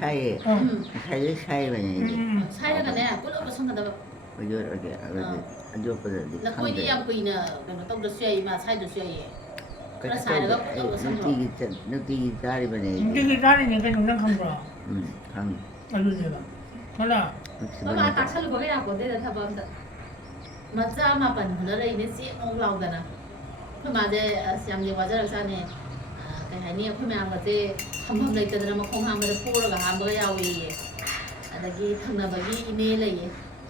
차에 차에 차이가 차이가 내 꿀로 성가다 어디 안 좋거든. แล้วคุยที่ยังคุยเนี่ยเราต้องดูเสียมาใช่ดูเสีย그래서 사이가 또 성로 느끼기 자리만에 느끼기 자리니까 용량 간 거야. 강 알루지가. 맞아. เพราะมาตักฉันรู้ว่าไม่อยากกดได้แต่ถ้าบอมจะมาจ้ามาปั่นอะไรเนี่ยเสียงเรากันนะเพื่อมาจะยามเย็นว่าจะเราจะเนี่ยแต่ไหนเนี่ยเพื่อมาว่าจะทำอะไรกันนะมาคงทำมาจะพูดแล้วก็ทำเบอร์ยาวเองอะไรกี้ทำนาบกี้อินเน่เลย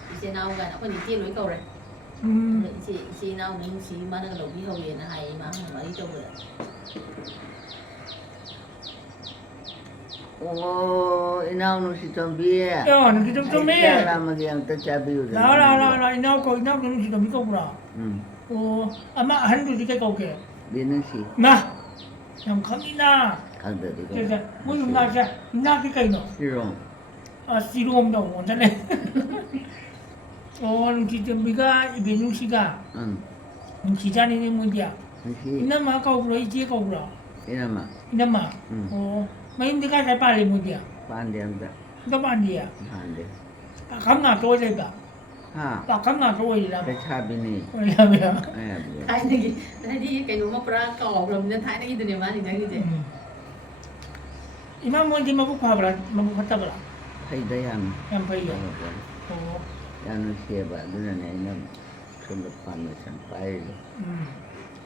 อีเจนเอากันคนนี้เจี๊ยบรู้ก่อนเลยอีเจนเอาหนึ่งชีมาเนี่ยเราพี่เขาเรียนนะไอ้มาหัวมาที่เจ้าเลย오, 이나오는 시점비에. 야, 너기 좀 해. 잘라면 그냥 또 잡이우자. 나 이나오는 시점 이거 보라. 아마 한두 시게 거게. 미는 시. 나. 형 갑니다. 간다 이거. 그래서 무슨 나자 나기가 있노. 싫어. 아, 시롱도 원자네. 시점비가 이베누 시가. 기자님이 뭐야? 이나마 거꾸로 이제 거꾸로. 이나마. mấy đứa cái ba liền một điểm ban đêm đó các bạn gì à ban đêm khám nào tôi đây cả ha khám nào tôi làm cái cha bên này làm gì thái này cái núm pra cỏ rồi nên thái này cái điều mà thì nói như thế imam muốn gì mà bốc hoa b라 mà bốc hoa b라 thấy đấy em thấy rồi anh xe bạn đứa này nó không được fan mà chẳng phải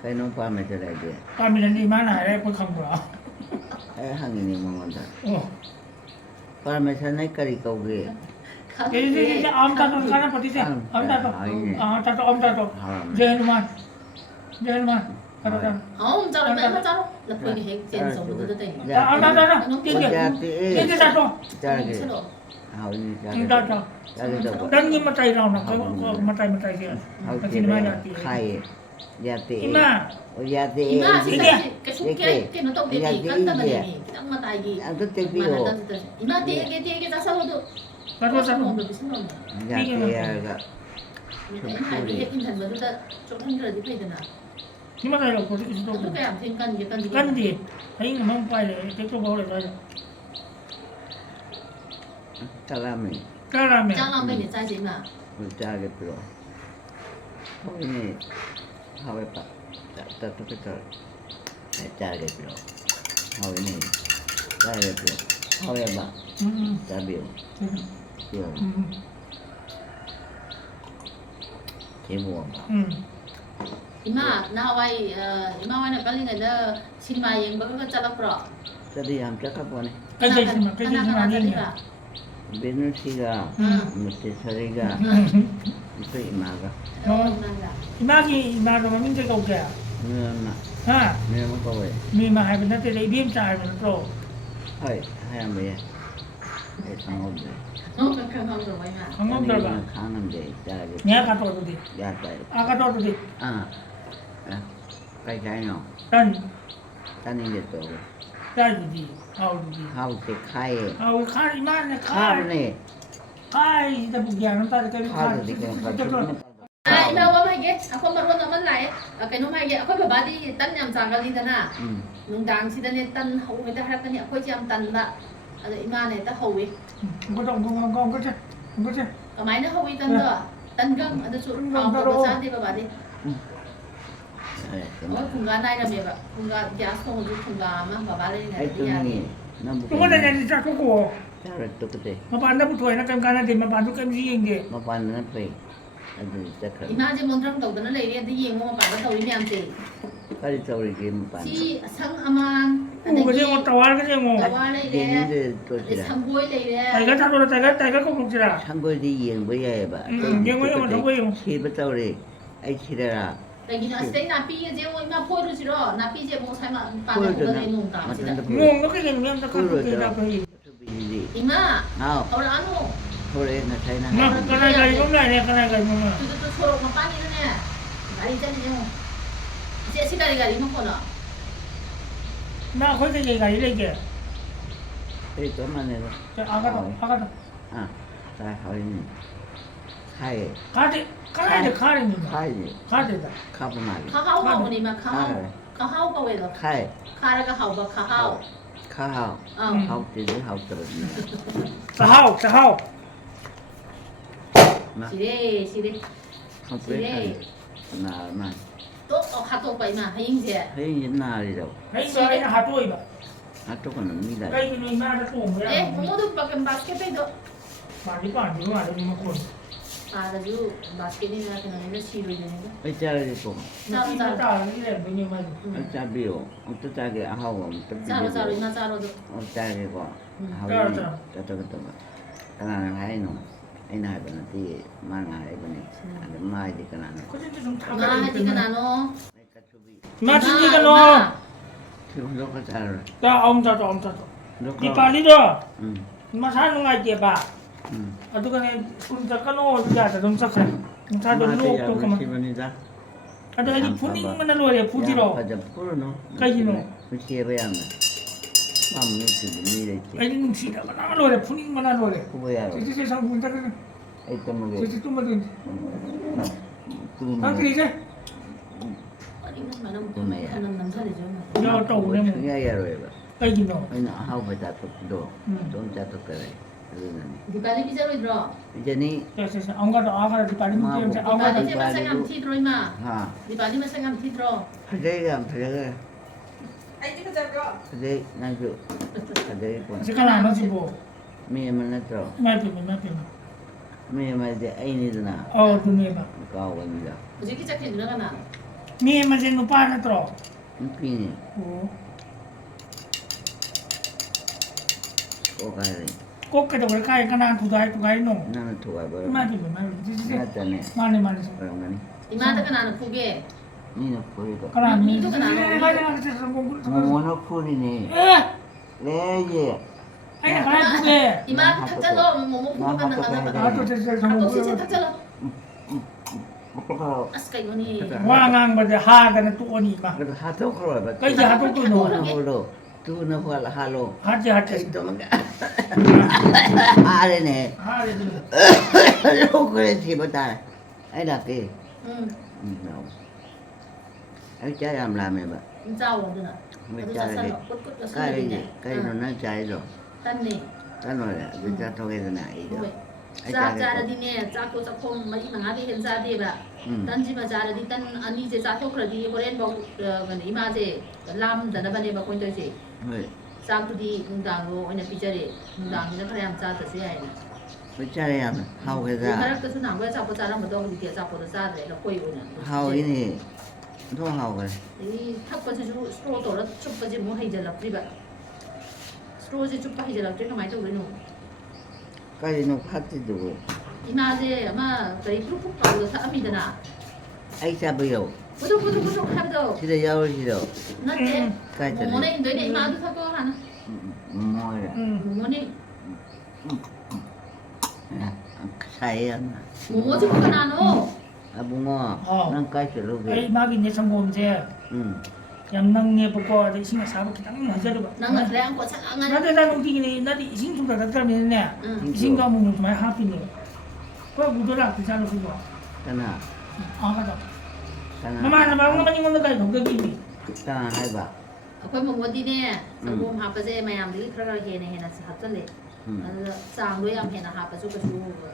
cái nó fan mà cái này đi fan mình đi mà này đây có không bra hàng này mà ngon thật fan mà sao này cái câu ghê cái ông ta còn cái nào phải thế ông ta còn ông ta còn dân mà ông cháu này mấy cháu là quên cái hết tiền sống được tới ông ta cái ta còn chúng ta cho dan nhưng mà tay nào nó có mà tay kia cái gì mà nhà tiền khai nhà tiền ima nhà tiền ima cái số cái nó tông tiền gì cân tao này cái mà tay gì anh cứ tiền gì rồi ima tiền ta sao được sao không được biết không nhà tiền là cái này cái internet mà chúng ta chỗ thân rồi thì phải thế nào nhưng mà tay nào có cái gì đâu cái làm thêm cân gì thấy nó không phải là cái chỗ bao này thôi 짜라면 짜라면 짜라면 cái này gì mà 짜게 필요 거기는 하회 빠 따뜻하게 짜게 필요 거기는 짜게 필요 하회 봐 짜비요 필요 개무어 봐 ima na wai ima wai na kali ngada cinema yang bagus calak pro jadi yang cakap apa nih cái gì mà đi Bener siga, mesti seriga, itu imaga. Imagi rồi mà mình chơi cầu kè. Nima, Ha. nima kau eh. Mình mà hai bên đó thì lấy biếm trái mà nó pro. Hai am be. Tangop be. không rồi vậy mà Không được ba. Kangen be, jadi. Nhớ cả tôi đi. Ya tay. Cả tôi đi. Kai no. Tân. Tani dia tu. Cái gì? Đi. Hau te khai. Khai mà này Khai ni. Khai ta bục giang ta cái Khai tu dia. ina wa mai ge ako maron naman lai cái nó mai ge ako ba đi tan yam sang gali dana nung dang si dane tan hau me ta harak ni ako jam tan da ada ima ne ta hau Không có chứ. cái máy nó hau tan da tan gam ada su hau ko sa di ba di oh kunga nai na me ba kunga gas ko du kunga ma ba le Ai tu ni. Đúng rồi này thì chắc có. Cara tu kete. Mà bạn đã một tuổi nó cầm cái này mà bạn có gì anh kì. Mapan na pe. Adu cakap. ima je mondrang tau dana le ri di yeng mo pa ba tau ni am te Kali tahu lagi mapan. si sang aman Cái gì mà tàu cái gì mà. tawa le Ini le dia tu sila. sang boy le le Tại cái thằng đó tại cái không được ra. Sanggup di yang bayar ba. Yang bayar mà đâu bayar. Si betul le. Ai cira. lagi na stay na pi je mo ima phoi ru siro na pi je mo sai ma pa na ko le nung ta si da Ngung nó cái gì mà ta không được ra cái. ima Nào, ora anu thôi na thấy na. Nó cái này cái cũng này nè, cái này cái mà. tu tu soro ma pa ni ne gari jan je mo si gari mo ko na Nó có cái gì đây kìa. Cái chỗ mà này rồi. Cái đó. Ta hỏi ni. Khai. Cái này được khai gì mà. Khai gì? Khai được. Khai apa mali? ka hau ko ni ma ka hau ko we do Khai. ka ra ka hau ba ka hau ข้าว 어. ข้าวจีนข้าวตรึงเนี่ย 사하오 นะ 시래 시래 ข้าวเปรี้ยวหนามา 또 가도 오빠 이마 하잉제 เฮ้ยยินหนาเลยเดี๋ยว 하이가 하이나 하토이바 ฮัตทุกคนมีได้ 하이는 이마다 또 뭐야 에 모모도 밖에 바스켓배도 많이 봐 이거 안 되면 콘 아주 바스켓이나 그냥 시로 되는 거 ไปเจอเลยผม 짜로 짜로 이래 뭐냐 말고 เอาจ่าบิวเอาตัวจ่าเกี่ยวเอาผมตัวบิว 짜로 짜로 이마 짜로도 เอาจ่าเกี่ยวเอาจะตัวตัวขนาดไหนหนูไอ้นายเป็นที่มางานไอ้เป็นนี่อะไรไม่ดีขนาดนั้น 코진트 좀 나 타가 하지가 나노 ไอ้กระชุบี 마치니까 너 ที่มันยกกระจายเลย 나 엄자도 엄자도 ยก 이 ก็ 빨리도 อืม 마 사는 거 이제 봐 อืม 어떡하네 손자 까놓 야자 좀 싹해 자도 มา 로 ที่ยา 또 มา 그만 ที่วันนี้จ้ะ 아도 아직 푸딩만 하려고 해 พ 푸디로 อจะพูดเนาะ ใกล้ที่หนู ไม่เชียร์ไปยังไงว่ามันไม่ถึงมีเลยจี 아직 눈치다가 하려고 해 푸딩만 하려고 해 กูไม่อยาก 제제 세상 문자 그래 ไอ้ตัวมันเลย 제제 좀만 더 กูมัน 아 그래 이제 아니 그만 하는 남자리죠 야또 오래 뭐 ง่ายๆเลยแบบ 까이기 너 ไอ้หน้าเฮาไปจัดตุกโดโดนจัดตุกอะไรเรื่องนั้น 누가리 비자로 들어 เจนี่ 세세 안 가도 아가라 디 빨리 문제 안 가도 니바리 제발 생각 티 들어 이마 ฮะ 니바리만 생각 티 들어 พเจ้าพเจ้า Ay, di ka sabi ko. พเจ้านั่นคือพเจ้าคน 색깔 안 하지 뭐 เมียมันนั่นตัว 말피면 เมียมันจะไอ้นี่นะ 어 눈에 봐 ก็วันนี้ละ 무지개 잡혀 들어가나 미에만 제 노빠 하나 들어 มันพี่นี่ 오 ก็กลายเลย 꼭게도 그래 가이 가나 두다이 노 นั่นมันถูกแบบ 말피면 น่า 제제 จะเนี่ย 말네 말네 ตรงนั้น 이마다가 나는 푸게 นี่นะพูดก็ 그럼 미 이거 그냥 안 제제 가이 가나 제제 โม 공부 โนพูดนี่ 에 แล้วเย่ 아니 가나 두게 이마 탁자로 뭐뭐 푸고 가는 거나 아또 제제 아, 또 진짜 공부 탁자로 มันก็ 아스카 이거니 왕왕 버제 하가는 또 오니 마 ก็หาตัวครอยแบบ 까이지 하도 또 โน 노 นะโฮโลตูนะพอละฮาโล 하지 ไอ้ 하지 ตัวมันก็อะไรเนี่ย 하지 ลูกเลยที่บ้านไอ้ดักเอง 응 เราไอ้ใจรำลาไม่แบบ 진짜 오드나 ไม่ 나도 ใจเลย 잘 꽃꽃 ใกล้เลย 샀는데 ใกล้นอนนั่งใจหรอ 딴네 ตั้งหน่อยอ่ะเป็นจะท้องกันไหนอีก 왜 ไอ้ใจเลย 짜짜라디네 짜고 짜콩 마이 망아디 현자디바 อืม 딴지마 짜라디 딴 아니 이제 짜토 그러디 호렌 뭐 이마제 람 다나바네 바 콘도지 เฮ้ย 쌈투디 응당고 오냐 비자리 응당이나 그냥 짜듯이 아이나 ไม่ใช่อ่ะเฮาแค่จ้า 그럴 것은 안 거야 잡고 짜라 뭐 너무 이게 잡고도 짜래 너 거의 오냐 เฮาอีนี่ต้องเฮากัน 이 탑까지 주 스트로 돌아 춥까지 뭐 해질라 프리바 스트로지 춥바 해질라 제가 많이 또 그러노 ใกล้นกพัดที่ดู 이마제 아마 저희 프로포 가고 사람이잖아 ไอ้ชาเบียว 부득부득부득 하도 ที่ได้ยาวที่เดียว 나때 ใกล้จะ 뭐네 너네 이마도 사고 하나 มอยอ่ะ 뭐네 ใช่อ่ะ 뭐뭐 찍고 나노 อาบุงอนั่งใกล้จะรู้เลย 에이 막이 내 성공제 อืม 양낭에 보고 내 신경 사고 기당 하자로 봐 나는 그래 안고 차랑한 나도 나 움직이네 나도 이신 좀 다들 때문에 응 이신 가면 좀 많이 하피네 그 무더라 괜찮아 그거 ขนาด 아 가자 ขนาด 마마 마마 이거는 가이 동격이니 ขนาดให้บ่า 아까 뭐 어디네 성공 하빠제 마ям들이 그러라 해네 해나 합절래 อืม 짱도 양 해나 하빠주 그주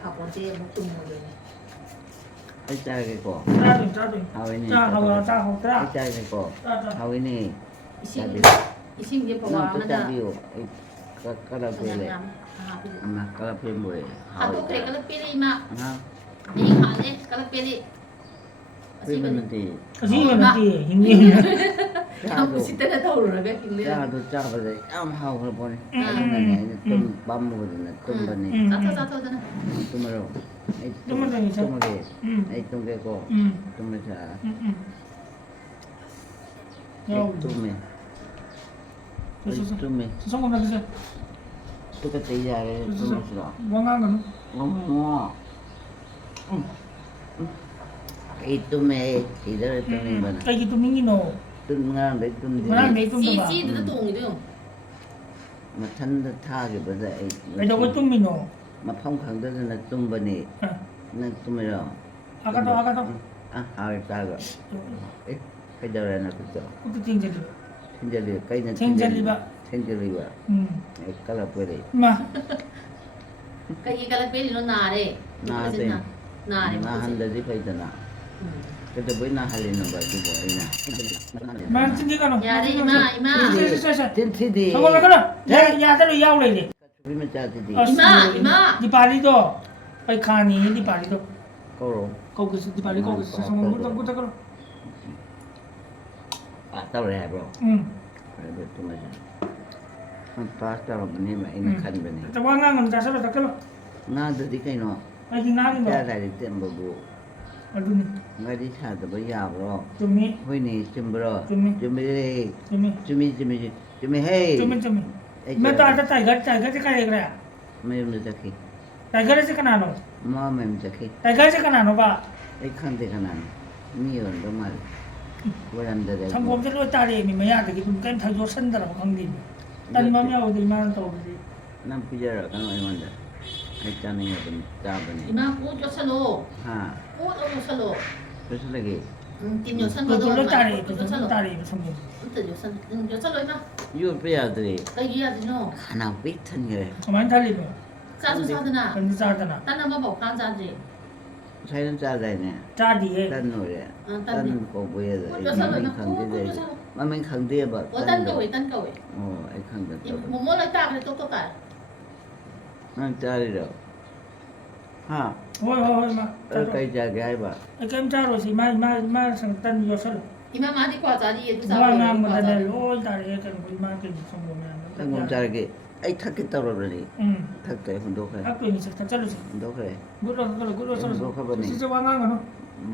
하빠제 목도 모르네 ไอ้ใจกันก่อน 짜든 짜든 เอาไว้นี่ 짜하고 짜하고 ไอ้ 짜자 ใจกันก่อน 짜자 เอาไว้นี่ 이신 이신 게 น้อง 봐봐 ก็จะ 하나 วิวไอ้ก็เราเพลเลย 그냥 아 มาก็เราเพลบ่อย 하도 그래 깔락비리 이마 ฮะ 이 가네 깔락비리 เพลมันมันดี 지금은 어디 힘이 จ้า 야 ดู 무슨 때나 더울라 배 힘내 จ้าดูจ้าไปเลยอ้าวเฮาครับพ่อนี่นั่นไงต้มปั๊มหมดเลยต้มบันนี่ 짜짜짜짜잖아 ต้มมาแล้วไอ้ต้มมาเลยไอ้ต้มแกก็ต้มมาช้าไอ้ต้มเมไอ้ต้มเม 성공 나서 ตุ๊กตายาเลยต้มมาช้า 왕한 거는 งงไอ้ต้มเมที่เดินต้มนี่บ้าน 까이기 또 민기노 ต้มงานได้ต้มดี 그냥 내 좀도 봐 찌찌도 똥이도 มาทันท่ากี่บ้านไอ้ 아니 저거 좀 민노 มาพ้องขังได้นะต้มบันนี่นั่นต้มไม่รอ 아까도 อ่ะหาไปตาก็เอ๊ะใครเดินนะคุณเจ้า 그것도 쟁자리 ทิ้งจะเหลือใกล้นั่น 쟁자리 봐 생겨리가 깔아버려. Ma. ကကြီးကလည်းပေးလို့နာတယ် 나한테 နာတယ် 나 한다지 파이잖아. 근데 왜 나 하려는 거야 이거 이나. Ma tin di ka no. ရတယ်အမအမ Sa. 텐티디. Sangom ka na. Ya ta lo yaw lai le. 우리만 짜지디. အမအမ Di pali to. Pai khani di pali to. 거로. Kau ke di pali kau ke sangom ko ta ko. 아 따라해 bro. 그래 또 맞아. 파스타로 보내면 이나 칸 보내. Ta wa nga ngon ta sa ta ka lo. 나도 디카이노. Ai di na ni no. 짜다리 땜보고. Adu ni. nga디 차도 뭐야 bro. Tumi. 호이니 좀 bro. 좀 좀 헤이. मैं तो आता टाइगर से का देख रहा है मैं जखी. टाइगर से कना नो मैं जखी. टाइगर से कना नो बा एक खंडे कना. मियोन तो मार. वरंदे दे. संगम से लो तारे मी मैं याद कि तुम कन था जो संदर खंगी तन मम या ओदि मान तो बे नम पिजरा कन ओय मंद. आई चाने बन ता बने. အမကိုကျဆလို့ हां. ကိုတော့ဆလို့ 그래서 लगे. တင်ညဆန် तो တော့ तो तारे तो ကျဆလို့ तारे संगम တင်ညဆန်ကျဆလို့အမ 요 빼야들이 ကကြီးရတယ်နော် 하나 삐튼 그래. कमान थाली में စားစုစားဒနာ कंद चादना တန်းနမဘောခန်းစားကြည့် 사이는 짜다네. चा दिए 딴 노래. 딴 딴 거고에. 마음이 강대돼. 마음이 강대해 봐. โอ้တန်းကဝေတန်းကဝေ 어, 이 강대. မမလိုက်တာလည်းတော့တော့တာ 난 짜리로. 하. ओए ओए मा कई जाके आई बा. ए केम चा रो सी मा संग तन यो सल ဒီမှာမာဒီကွာစားကြီးရဲ့သူစား वा ကို नाम ကွာ मदन စား ओ तारे के मा के संगम में 딱 자르게. 아이 탁게 떨어버리니. 탁대 혼도해. अब तो नहीं सकता चलो से 혼도해. गुड लो 혼도해. से वा ngang no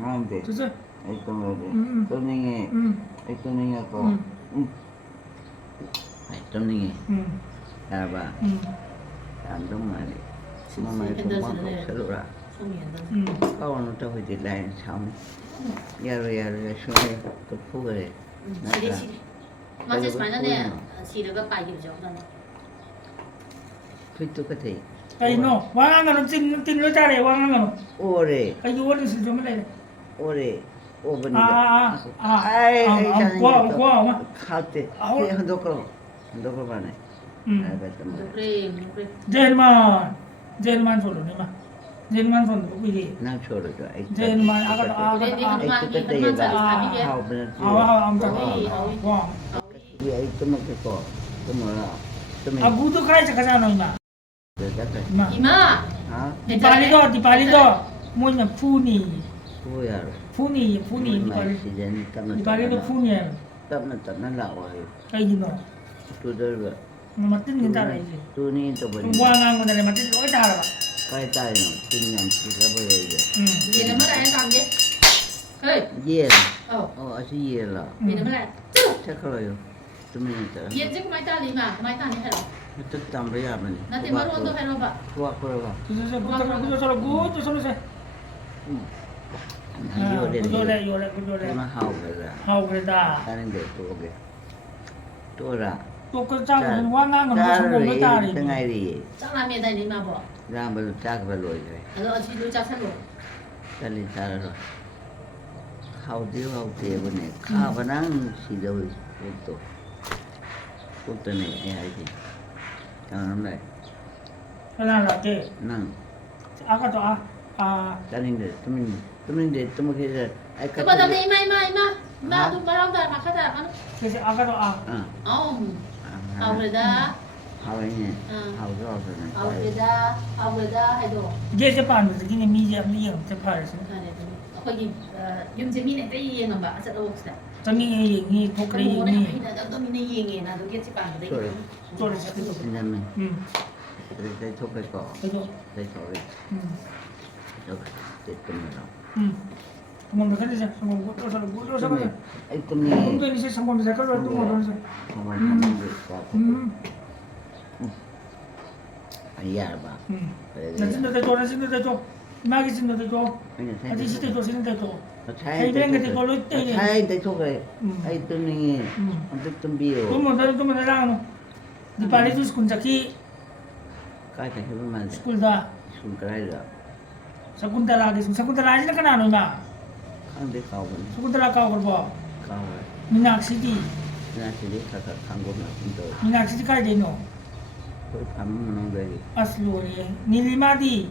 마음대. से 아이 또능이. 아이 또능이 거. 아이 또능이. 알아봐. 안 동말이. 마마이 공부하고 서로라. ဆုံးမြင်တယ် 까오는 또 이제 라인 참. 야로 쇼에 또 푸그래. ရှိတယ်ရှိတယ်မဆက်စမိုင်းနဲ့စီရကပိုက်ကြကြောင်းတော့ 그 똑같아. ai no wa ngang no tin lo चा रे wa ngang no 오래. ai yo ni si jo me le 오래. à 5분이다. ai qua ma 카트. 흔도거. 흔도거 봐네. 알겠다. ဒုရေဒုရေ Jerman solo ni ma Jerman solo ko ye 나 줘로 줘. Jerman aga 아이 똑같아 얘가. 하우브는. am ta wa 이 아이 또 먹겠고. 또 뭐라. 또 agu to kai sa ka no ma 됐다. ma ဒီမှာ 아? di pali do mo na puni 뭐야. di pali 시즌 di pali do puni 땀나 나와요. kai di no 두들가. ma tin ni ta rai ji 돈이 또 버리. wa ngang ko na le ma tin lo ta la ba 까이 따이노. 그냥 지가 버려야 ဒီနမလိုက်ကောင်ကြီးဟေး 예. Oh. 아주 이해라. ဒီနမလိုက် 체크로요. 좀 있다. ရေချစ်မိုက်တာလေးမှာမိုက်တာနေဟဲ့ 또 담배야 버니. နာတင်မလို့တော့ဟဲ့တော့ပါ 좋아 그래가. gu solo se 이거래. yo le 그만 하고 그래. hau ke da 다른데 또 오게. 또라. to ko cha ko wa ngang no so ko me ta ri 등아리. ကျောင်းလာမြေတိုင်းလေးမှာပေါ့ 라면 작별로 이래. အဲ့တော့အချီလိုချဆက်လို့ 빨리 따라서. 하우디에 보내. 가바랑 시도 또. 또 때문에 해야지. 장난해. kana la ke 난 aga to 다른데 tuminde tumakisa ay ကဘာတမေးမိုင်းမာသူမရောင်းတာမှာခတ်တာနော် ke se aga toအော်အော်ရဒါ 하와이네 하우스라서는 အော်ရဒါဟဲ့တော့ je se pa no ki ni mi je mi ye se pa re se ခါတယ်အခုကြီးယုံကြည်မိနဲ့တည်းရင်ငါအစတော့စတာ ta mi ye ni ko က kre လေး ye နဲ့ ni ဖိတာတော့မင်းရင်ငယ်နာတို့ကချစ်ပါနေတယ် to re se to 왜냐면 그래 톡했고 to 내 저기 저기 됐더니요 mong ka se mong ko so ay mong tumni to ni se mong se ka ro to mo se 정말 하는데 아야 봐 na sin de to ma ki sin de to 그냥 a ti si de to sin de to 차에 대초가 ay tumni ang tumbiyo to mo na lang no di pa ri to school sa ki kahit hebat man school da sungkaraida Sakuntala ni kana no ma ang de kawan Sakuntala ka ko ba kawan Minak City 나 지리 가서 한국에 인도 미나시까지 되노. 그 밤은 거기 아슬로리 닐리마디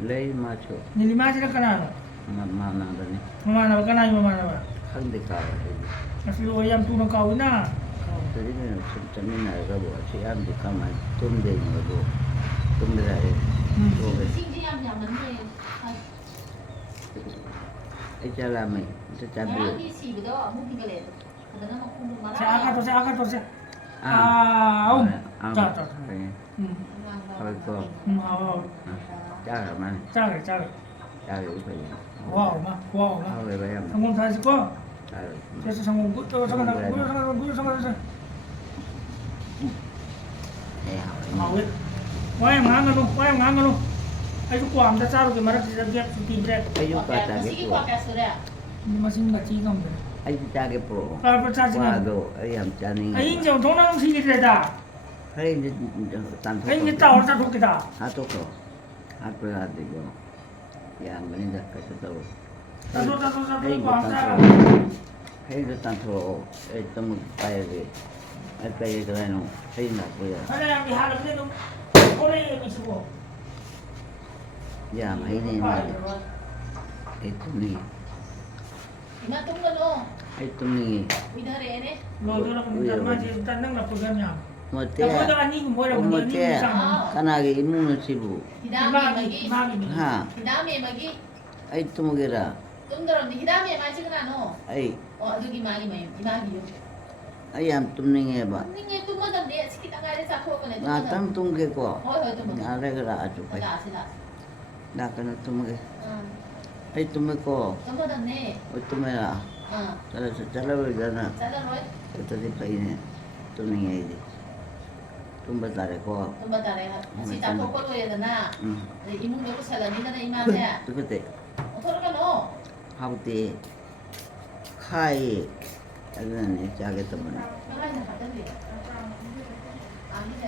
레이 마초 닐리마디라 까나노. 마나더니 마마나 까나이 마마나. 한데 가야 돼. 아슬로리 얌 투노 까우나. 그러면 진짜는 나가 뭐 시암도 가만 좀 되는 거고 좀 되라 싱싱함 이 사람이 진짜 뭐 이 시비도 무기가 그다음에 콩도 자 아까 또 자. 자. 그래서 짜라만 짜게. 짜게 우리 와우 마. 왜 성공 다 했을 거. 짜게 그래서 성공 또 상관. 왜? 와야 망한 거. 아주 꽝다 자르게 말하지 저게 뒤에. ayo kata 시기 gitu 꽉 소리야. 마신 같이 이거. ayo cage pro 아, 짜증나. waduh ayam cani 아, 인정 동남 시기래다. hari ini tanpa ini tahu tak kita. atau kok apa ada yo yang meninggal ke tahu Satu Hei bangsa. hei tanpa temu payah apa ya kalian hei nak punya Ada yang dihalap itu. Oleh ini semua. ya ini itu nih 이마 똥거노 itu nih 위다래네. Lo tu nak menjar macam tandang nak pegannya. mati Tapi tu anjing boleh mati karena lagi imun sibuk 히다메 마기. ha 히다메 마기. itu mau kira 똥들었는데 히다메 마시그나노. ay 저기 마기 마요. 이마기요. ayam tumning ba ning tum마던데 시키다가 해서 코거네. ngatang tungke ko 어이 tum마. ada kira acu pai 아시다. na kana tumge 응. ay tumme ko tum마던네. tumme la 응. chala berjana 잘라로이. itu di paine tumning ay di tumba tare ko tum마다래. 시다 코코로야 되나. 이문도 살아니나 이마야. tu kete 어떡하노? hauti khai ada ne jage temen 나가서 하던데. 아니다.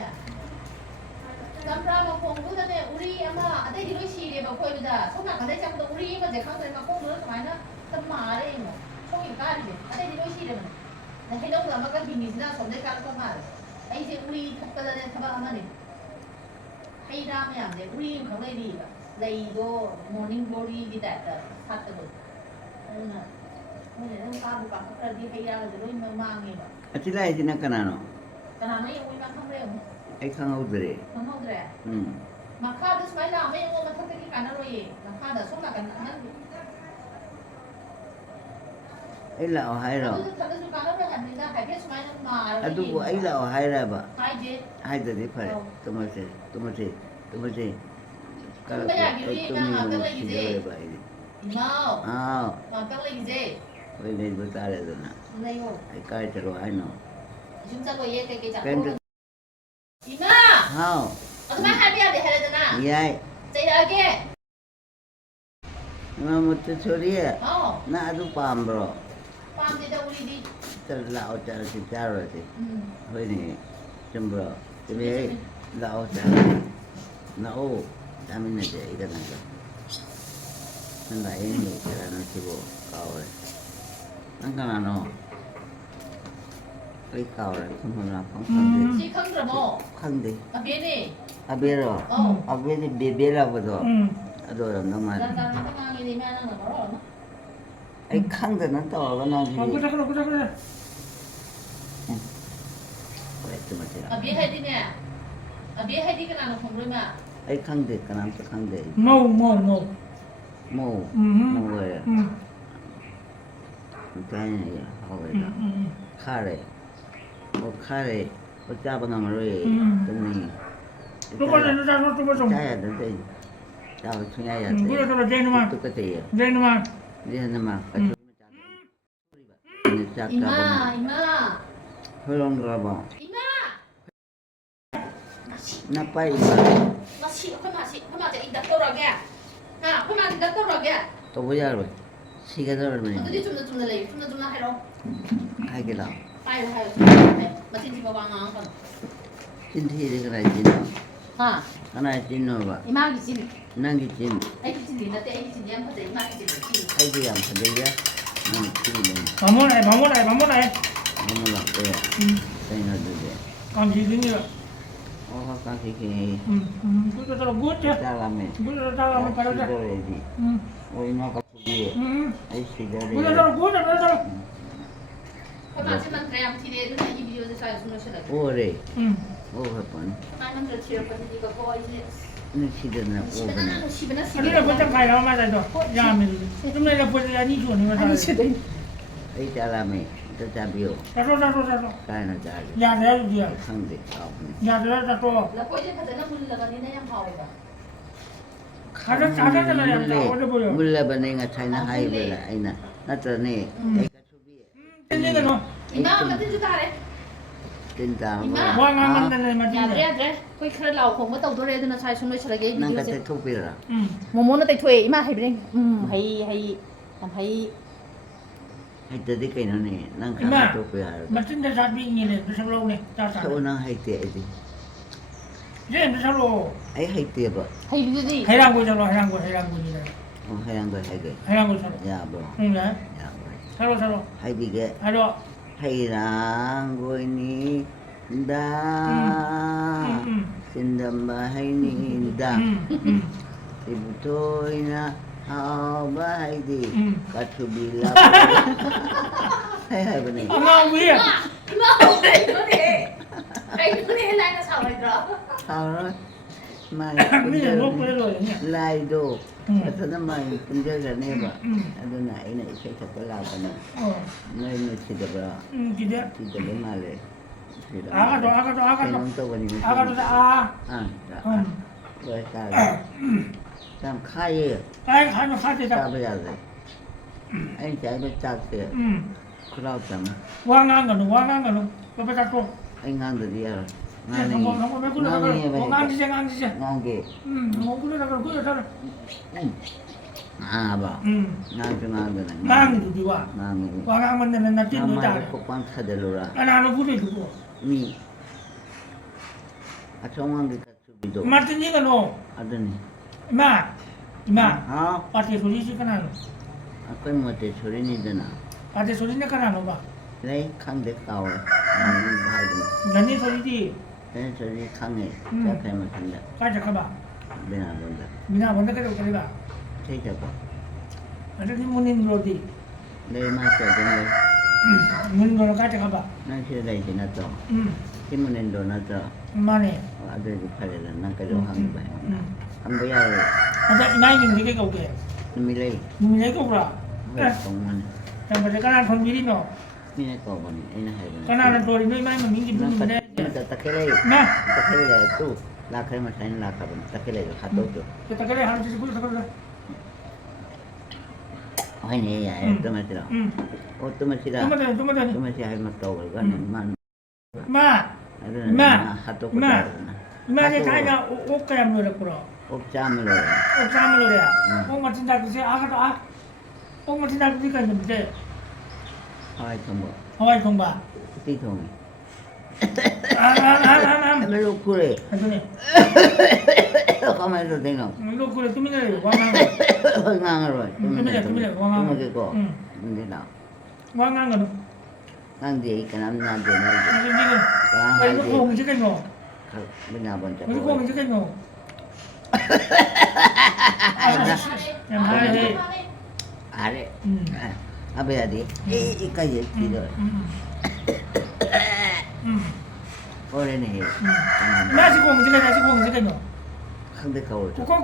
남자만 공부다네 우리 아마 아들 이런 시리에 뭐 거기다 손나 가대 잡도 우리 이거 제 강들 막 공부를 많이나 좀 말해 뭐 총이 가리지 아들 이런 시리면 나 해놓고 아마가 비니스나 손대 깔고 말 이제 우리 각자의 사바 하나네 해라면 이제 우리 강들이 레이도 모닝 glory 기다다 사트고 오늘 오늘 까부 까부 그러디 해야가 들어 있는 마음이 봐 atila ay tinakana 그러나 우리 막 강래요 ay kang udre 강하더래 hmm 마카드 스마일라 안 해요. 나 특별히 가나로이. 마카드 손나 간 난. ay la o hayro 그 타드 수 가나로 한다. 하게 스마일라 마. adu ko ay la o hayra ba 하이제. hay dari pare tumase kalau Tumba ya, gini, nah, apa lagi, Zee? ba ini 이마오. ah 마땅 이제. 왜 내일 못하래 되나 네요. ay kaya tero ay no 중자고 얘기게 잡고. 근데 이마. how 어떤 할비야 돼 해야 되나? yai 제일하게. ngamut suriya 어. na adu pambro 밤에다 우리 terlao cara si caro ti 음. ini cembro tapi lao cara na o kami na je ikan aja nanda ini cara na sibo kau nangka nano cái cầu này không phải là không 시 칸드라 뭐. không đi 아 비네. abero 어. abero bebera betul aduh nama 난난 상황이 되면 하는 거 알아. cái khăn thì nó to cái nó gì 그래. vậy chứ mà chỉ 아 비헤디네. 아 비헤디가 나는 공부면. cái khăn thì cái nào cái khăn thì 뭐. mồ 음. mồ rồi 음. cái này hồi đó khá đấy một khá đấy một cha bằng ngầm rồi cái này 또 좀. cái này đây chào chúng ai vậy 그래 되는만. tôi cái gì 되는만. đi hơn mà cái chúng 이마 이마 흘러온 거 봐. 이마. 나빠이 마시 그만 이따 떠라게. 아 그만 이따 떠라게. 또 보자 rồi. 시가 들어면 어디 좀 내려. 좀 해로. hai cái nào. 빠이 하여. 마친 집어 방황 건. Chín thi thì cái này chín rồi. 아 Cái này chín rồi bà. 이마기 진. Năng cái chín. 애기 진 있는데 애기 진 양 퍼져 이마기 진. Ai cái làm phải đi á. Năng chín rồi. 마모나이. 너무 락대야. 땡아 두대. 감시 중이야. 깜찍해. 그거 저 굿지. 잘라매. 그거 잘라면 가르쳐. 시절에지. 오이마가 부비에. 아이 시절에. 그거 저 굿지. 그거 저. คนมาที่มันแกรมทีเดียวด้วยนะวิดีโอจะใส่สนุกเฉย 오래. 오해번. มามันจะเชียร์คนดีกับพ่อไอ้เนี่ย 는 시대나 ชิบะ 오해번. นั่นชิบะนั่นชิ อัน บะ นี้เราควรจะใครเรามาได้ตัวย่ามีทำไมเราควรจะนี่ชวนนี่มา อัน ได้ นี้ชิบะ 아이 잘라매. 저 잡이요. ตัดตัวตัดตัวตัดตัว 가이나 잘. ยาแล้วเดียว 상대 까부네. ยาแล้วตัดตัว แล้วพ่อจะพัฒนาบุญแล้ววันนี้ได้ยังพออีกอ่ะ ขาจะขาจะอะไรอย่างเงี้ยว่าจะพูด 물레번에가 차이나 하이블라 아이나 나타네. 애가 초비에. เป็นยังไงเนาะ อีน่ามันจะตายเลย 된다. ว่างานมันอะไรมา อ ที่ ย่า ไหน เรียกเลยคุยเคยเราคงไม่ต้องตัวเรียนนะชายชุนเลยเฉลยวิดีโอ 난가 สิ 대토비라. โมโมน่ะแต่ถวยอีมาให้ไปเร่งให้ทำให้ 하이때디 깨너네. 난가 이마. 대토비라. มันจึงจะชัดวิ่งอย่างนี้เป็นชั่วโมงเนี่ยจ้าสาว 태어나 하이때지. เรื่องเป็นชั่วโมง 아이 하이때봐. ให้ดูสิ ให้ร่างกูจะรอให้ร่างกูนี่เลย 하얀 거 하게. ให้ร่างกูจะรอ 야 뭐. นะ 야 뭐. ชั่วโมง 하이비게 ให้รอ 하이랑 고이니 다 신담바 하이니 다 이부터이나 하바 하이디 가투빌라 하이하이버네 เอาเงาวิ่ง อีมาดูดิไอ้ดูดิอะไรนะชาวไร่ตรา 하우라 ไม่เห็นลุก 마이 เลยเลยเนี่ย 라이도 어떤 마이 분절을 내봐 아도나 이나 이렇게 골라보네 อ๋อ 너희는 지도라 กี่เดือน 지도를 말해 อากาศอากาศอากาศ 또 보니 อากาศจะอา 아 그래서 참 카이 ใครใครมาฆ่าจะจับ 잡아야 돼 아니 잘못 잡대 그러잖아 ว่างงานกันหนูว่างงานกันหนูก็ไปจัดตัว 아니 난들이야 เนี่ยน้องไม่คุ้นเลยงานที่เช่งานที่เช่ 난게 น้องคุ้นเลยกันคุ้นเลยกัน 아봐 난좀 나거든 งานอยู่ดีว่า 난이 ว่างงานมันเนี่ยนัดจิ้มด้วยจ้า 나만 꼭방 타들로라 อันนั้นเราพูดได้ถูก 미 아청왕게 가츠비도 มาที่นี่กันหนู 아드니 มามา 아 ปฏิสุริชิขนาด 아까 못해 소리니 되나 ปฏิสุริเนี่ยขนาดหนูป่ะ 레이 칸데 까워 나는 봐도 นั่นนี่สุริที่ 내 소리 칸에 잡혀만 한다 ก็จะขับ 내가 본다 มีหน้าวันนั้นก็จะกันเลยป่ะ 제자고 อันนี้มุนินโรตี 내 맛에 되네 มุนินโรก็จะขับ 난 시대에 지났어 신문엔도 나서 มาเนี่ย 아들이 팔에는 난까지 한 거야 한 거야 อาจจะไม่ยิงที่เขาเกี่ย 미래이 มีอะไรก็ปล่า 왜 동문 แต่ปัจจุบันคนวิริโน 미래 거보니 이나 해보니 ก็น่าจะตัวนี้ไม่มันยิ่งกินมันไม่ได้ 난까 딱해래 นะ 딱해래 또 라카이만 사인 라카본 딱해래 핫도그 จะตะกี้หันจะพูดสักคนเลย 아니 야 또 맛이라 또 맛이라 ตุ้มเดินตุ้มเดิน 또 맛이 할 맛도 없고 이거는 만 มา 아들은 핫도그 มาจะใช้เนี่ยโอ๊กแกรมเลยกูรอ 옥잠으로 โอ๊กซ้ำเลยอ่ะโอ๊กมาทิ้งได้กูเสียอาก็ต้องอาโอ๊กมาทิ้งได้กูที่กันจะไม่ได้ 하와이 통보 เอาไว้คงบ่า 띠통이 ลู 멜로 그래 อันนี้ 가만히도 되노 ลูกกูเลยตุ้มไม่ได้ว่างงาน 흥망으로 뚜미래. 고 응. 문제나 ว่างงานกัน 낭디 있긴 남나한테 จริงๆไอ้ลูกโป่งชื่อกันโง่ 맨날 먼저 ลูกโป่งชื่อกันโง่ยังไงเลย 아래 아베야 돼 이까지 뒤로 오래네 แม่ชื่อโป่งชื่อกันชื่อโป่งชื่อกันโง่ 한대 가올 กูก็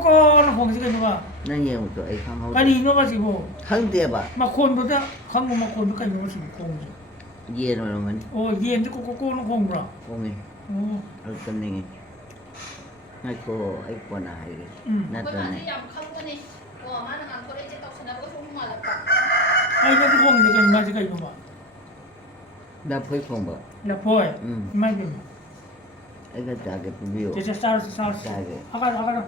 โป่งชื่อกันโง่ 난 얘부터 이 상하고 ไปดีโน่ว่าสิโง่ 한대 봐 มาคนดูจะข้างบนมาคนดูกันโง่สิโป่ง 얘는 โอ้เย็นที่กูโก้น้องโป่งหรอ 오메 โอ้ 어떤 닝이 아이고 아이고나 이게 คนมา 나타네 ที่ยำข้างบนนี่ตัวมาทางคนไอ้เจ๊ตกชนะก็ชุ่มมาแล้วก็ ไอ้ที่โป่งชื่อกันมาชื่อกันโง่ 나 포이콩 봐 แล้วพ่อยไม่เป็น 이거 자게 부비오 จะสาวอาการ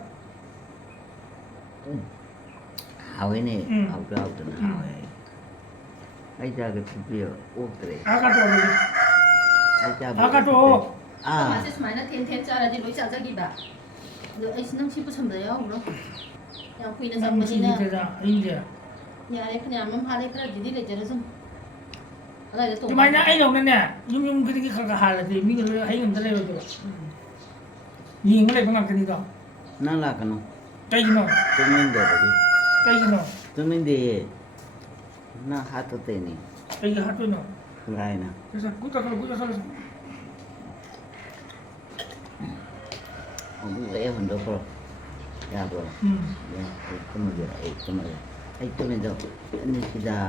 하웨네 아우트나 하웨 아이 자게 부비오 오그래 อาการตัวเลย 아이 자게 อาการตัว มาที่สมัยนั้นเทนจ้าอะไรที่รู้จักจะกี่แบบเดี๋ยวไอ้นั่งชิบุชมเดียวเนาะยังคุยในสัมม 남친 นา 이제다 인제 อย่าอะไรขนาดมันพาได้ขนาดดีเลยจะรู้สึก 음 อะไรจะตรง ทำไมนะไอ้ตรงนั้นเนี่ยยุ่งๆก็ที่เขาหาเลยมีกันเลยให้เงินจะได้เลยตัวยิงอะไรบ้างกันนี่ก็ นั่นละกันเนาะ ใจยินเนาะ ตุ้มเด็ดดิ ใจยินเนาะ ตุ้มเด็ดน่าฮัตเตนี่ ใจยินหัดด้วยเนาะ ไรนะ จะกูจะสอน ผมเลี้ยงคนเดียวพอยาบเลยตุ้มเด็ดตุ้มเด็ดตุ้มเด็ดอันนี้สิดา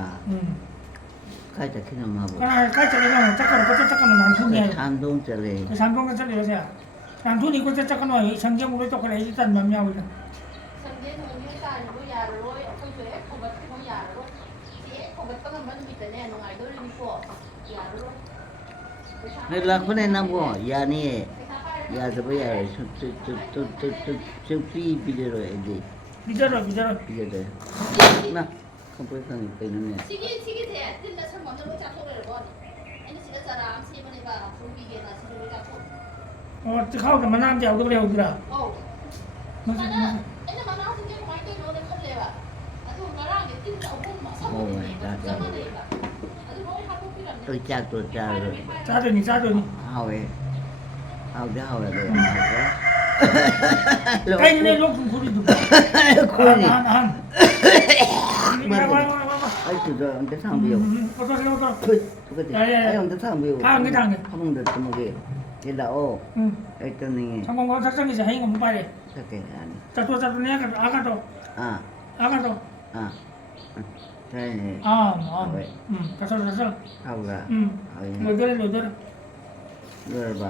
ใครจะขึ้นมาบ่ ก็จะได้เนาะจักรก็จะจักรนานทุนใหญ่ ทานดงจะเลย สามต้องก็จะเดียวใช่นานทุนนี้ก็จะจักรหน่อยฉันยังไม่ต้องอะไรที่ตันแบบยาวเลย ฉันเรียนหนูไม่ได้หนูก็ยาร้อยเอาไปช่วยเขาแบบเขายาร้อยที่เขาแบบต้องมันมีแต่แน่นอนด้วยมีพวกยาร้อย ในหลักคนแนะนำก็ยานี่ยาจะไปยาชุดปีเดียวเลยดิ บิดาร์ ปีเดียวเลยนะเขาไปทางไปนั่นเนี่ย 시기 돼. 근데 참 먼저 로 잡고 그래 봐. 아니 진짜 잘함 시번에 봐. 불비게나 진짜 잡고. อ๋อจะเข้ากับมันน้ำเดียวก็เร็วดีละ 어. มันจะ 나는 근데 만나 생겨 많이 때 너네 칼래 봐. 아주 나랑 뛴다 오고 막 사고. 잠깐만 해 봐. 아주 너무 하고 필요한데. ตัวจ้าตัวจ้าเลย จ้าตัวนี้จ้าตัวนี้ เอาเองเอาเดี๋ยวเอาเลย ใกล้ในโลกคุณคุณดู คุยนี่ อ่าน ไอ้จุดอันจะทำเดียว ก็ต้องก็ต้อง คุยปกติไอ้อันจะทำเดียวเขามึงเดือดตัวมึงเองเดี๋ยวโอ้ไอ้ตัวนี้ ทำของสักสิ่งจะให้ผมไปเลย สักแค่อันนี้ จัตัวนี้กันอากาศตัว อ่า อากาศตัว อ่าใช่เนี่ย กระสอบกระสอบ เอาละ เอาอย่าง โหล นี้ ดเลยโหลดเลย เรื่อยบ่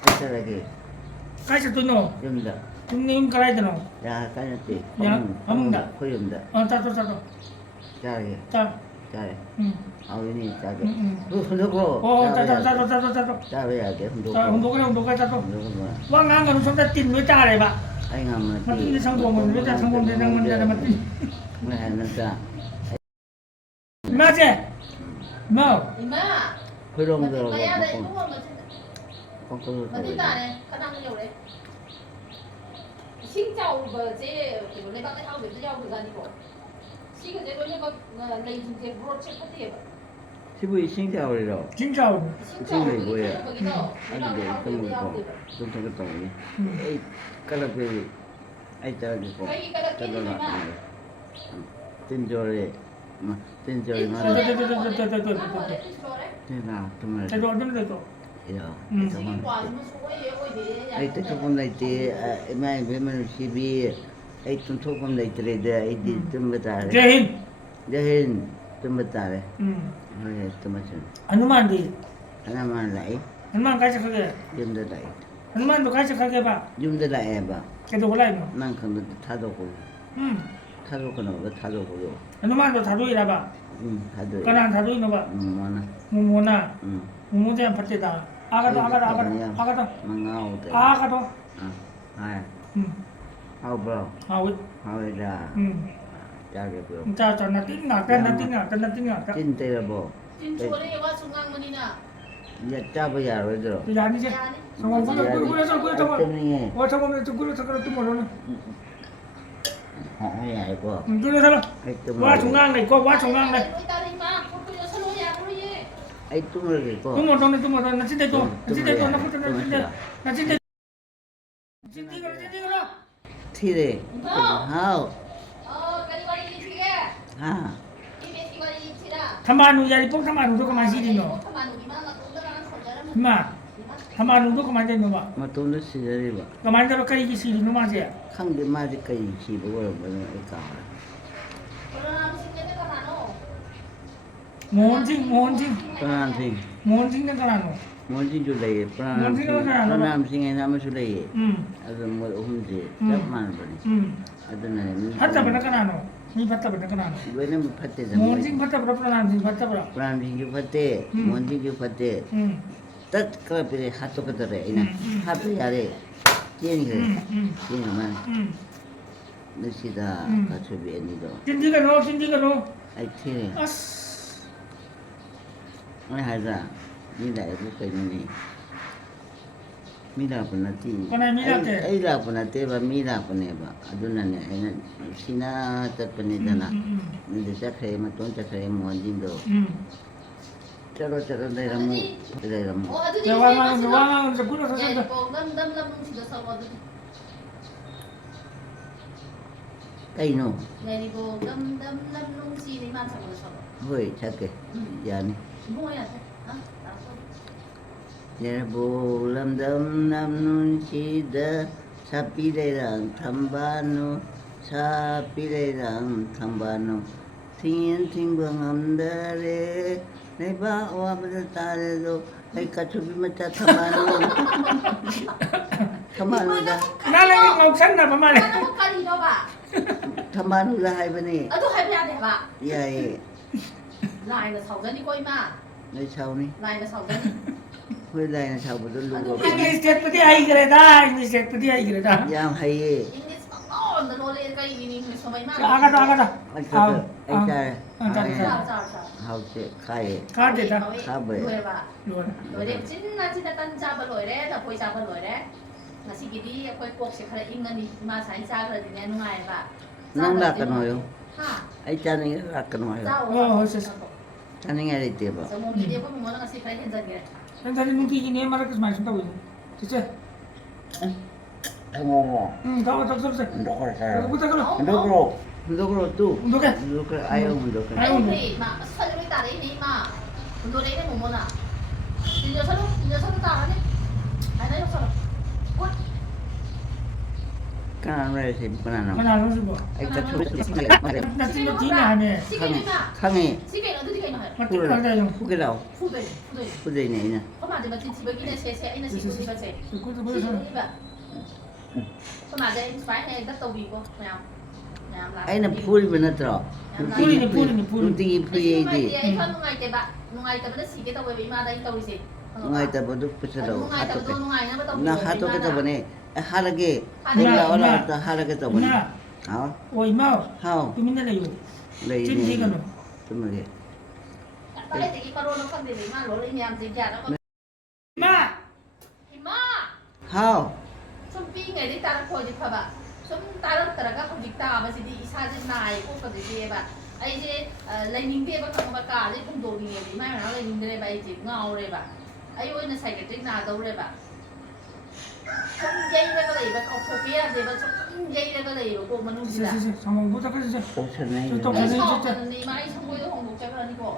ไอ้เจ้าอะไรกี่ ใกล้จะตัวโน่ ยุ่งเด้อ คุณนี่มันใกล้ตัวโน่ ยาใกล้จะติดคุยยุ่งเด้อ จ้าตัว จ้าอะไร จ้า จ้าอะไรเอาอย่างนี้จ้ากี่คุณทุกคน โอ้จ้าจ้าไปอยากเก็บคุณทุก จ้า คน ผมดูก็ได้ผมดูก็จ้าตัว คุณทุกคน ว่างานกันสมแต่ตินไม่จ้าเลยปะ ไอ้งามมัน มันที่สังคมมันไม่จ้าสังคมจะมันจะมัน ไม่ให้นั่นจ้า มาเจ้มา 이마. คุยลงเด้อ 맞아. 야, 나 이거 뭐 ของคุณ 맞다네. 가당이 오래. 신짜오 뭐지? 이거 내가 하고 있지 하고 가지고. 시가 제가 내가 레이징 게 브로치 파티에 봐. ที่บุยชิงเดียวเลยหรอ 진짜 ชิงเลยบุยอ่ะอันนี้เดี๋ยวต้องมือก่อนต้องทำกระต่ายไอ้กระเบื้องไอ้เจ้าดีกว่าเจ้าหลักเลยตินจอเลยมาตินจอเลยมาเลยนี่นะทำไม 제도 안 되는 데도 เดี๋ยวทำไมไอ้ตุ๊กคนไหนเจ๊ไอ้แม่เป็นมนุษย์ชีวิตไอ้ตุ้งทุกคนไหนเจริญได้ไอ้ดิตุ้มตาเลย 제힌 เดี๋ยวเห็นตุ้มตาเลย 음 เฮ้ยตุ้มฉัน 하누만디 อันนั้นมันไหล 하누만 가져가게 ยืมได้ไหล 하누만도 가져가게 봐 ยืมได้ไหลบ้า 걔도 올라 있노 นั่งคนนึงท่าโดกุ ท่าโดกุนเอาท่าโดกุโย 하누만도 다도이라 봐 ท่าโด 까난 다도이노 봐 มันนะ 무모나 อืม 무모대한 파티다 아가도 มันเงาแต่ 아가도 อ่ะไอ้ 음 เอาเปล่า 아우 เอาเวลา จ้าเก็บเปล่า 자자 나 띵나 땡나 띵나 땡나 띵나 จิ้นเตะบ่ 진초래 와 중앙문이나. อย่าจ้าไปอย่าเลยจ้ะ 이제 아니지 성공 그래서 เต็มนี่ไง 와 저번에 좀 그래 저거를 좀 모르는 ให้ใหญ่กว่า 그래서 ให้ตุ้ม 와 중앙에 있고 와 중앙에 딸이마. 그거 서로야 그러예. ไอ้ตุ้มเลยก็ 뚜모도 나 진짜 또 진짜 또 나 진짜 나 진짜 진짜 그래 ที่เลยเฮา 어, 까리바리 지게. ฮ่า 이메 티바리 지라. 타마누 야리 뽕 타마누 도 그만 시리노 타마누기만 나 돈다랑 손자라면. 마 타마누 도 그만 되노 봐 มาตุ้มด้วยสิเลยบ่ 그만 대로 까이기 시리노 마세야 ข้างเดียวมาที่ไก่ขี่บ่ว่าบ่ไอ้กา 그러나 무슨데 가나노. 뭔징 พระนามสิง 뭔징 된 거라노 มนจิจุเลยพระนามสิงพระนามสิงไงนามสุเลยอันนั้นหมดอุ้มจีจับมันบ่นี่อันนั้นนี่ 파타 버나 거라노 니 파타 버나 거라노 เว้นมันพัดเตะ 뭔징 파타 버나 프라난징 파타 버나 พระนามสิงอยู่พัดเตะมนจิอยู่พัดเตะ ตัดกระเป๋าหัดตกกระเป๋านะหัดไปอะไรเจียนี่เลยเจียมันนี่สิดาก็ช่วยเบียนี่ดอก 진지가 너 ไอ้ที่ 아스 ไม่หายจ้ะนี่แหละพวกเคยนี่มีดาปนัดที่ไอ้ดาปนัดเตว่ามีดาปเนบะอดุนันเนี่ยไอ้นั่นสินาตัดปนิดนะนี่จะใครมาต้นจะใครมวนจินโด 저러 내려면 내려면 어, 아들이 왕왕 저 불어서 예, 산다. 뭐 남남남 농시도 서거든. cây 내리고 남남남 농시니 만사고 서거. hơi chắc giờ này 뭐야 돼? 어? 알았어. 내보 람담 남눈시다 사피레랑 탐바누 사피레랑 탐바누 팅팅방암다레 내바 와바다 따레도 아이까 조비마차 탐바누 탐바누다 나는 ngọc xanh là mà này. 나는 헛갈이 넣어봐. 탐바누다 하이바니 아, 또 할배야 돼 봐. 야이 라인은 사오자니 거의 마. nơi sau này 라인은 사오자니. hơi đây là sau một đôi lúa English state pati ai kira dah, English state pati ai kira dah. giang hay 잉리스 어, 너 노래 cái ini 소마이 마. Aga dah, aga dah. anh cho anh trai 자. học sẽ khai Card deh dah. 노래 봐. Luar. 노래 진나 딴 잡아 노래 다 보이 잡아 노래. ngasi gidi ako'y kok si kara ingani ma sai sa kara din anu ngai ba. nang lạc cái nồi không Ha. anh cha này lạc cái nồi không Sao? cha này nghe đi tiếp à Sa mo media ko mo na kasi kaya hendan gere. Yang tadi mungkin ini marah kes macam tahu ini. Cice. ngon Tahu tahu tahu. Ndok rồi sao? Kita kalau. Ndok rồi tu. Untuk kan? Ndok rồi ai không ndok rồi. Ay hindi ma sa rin ta rin ni ma. Kundo rin mo mo na. Dinyo sa ta ni. Ay na yo sa. Kut. Cái này thì cái nào? Mana lu sih, Bo? Anh ta chụp Nanti lu Cina ni. Sige ni ma. khang này, Sige no dito kay no. Mati ada yang. phút cái đầu, Fude. phút gì này nè. Ko ma di ba tin sibagi na se ay na si ko ba se. Suku tu boleh Sige sana. ni ba. Ko ma dai inspire hay dat tawi ko. Ma'am. Ma'am la. Anh là phút bên nó trọ. Phuli ni, phuli ni, phuli. Nung tingin phút gì đi. Ay fa nungay te ba. Nungay te ba na sige tawi ba ma dai tawi se. Ngay ta bớt phút sau đầu, Nungay hát te tôi ba cái, nungay na ba tawi. na hát tôi cái tao bên này, hát là cái, Hát hôm là nào cái. là ta hát là cái tao bên này, Nah, hả? oi mau. Không, Tu minta lagi. lấy Cin cin kan lo. tôi mà cái, Pare te iparo no kan de ma lo ri nyam se ja no. Ma. Hima. không, Sum pi ngai di tar ko di pha ba. Sum tarak taraga ko dik ta ba si di isa je nai ko ko de ba. Ai je lai ning pe ba ka ba ka je kum do ni ni ma na lai ning de ba ai je ngau re ba. Ai oi na psychiatric na do re ba. Sum jai ra ka lai ba ko ko pe de ba sum jai ra ka lai ba ko manu di Si da. si si, sama gua tak kasi. ông sơn này, Tôi Ai Cái so gì chứ? ka ni mai sum ko do hong do cha ka ni ko.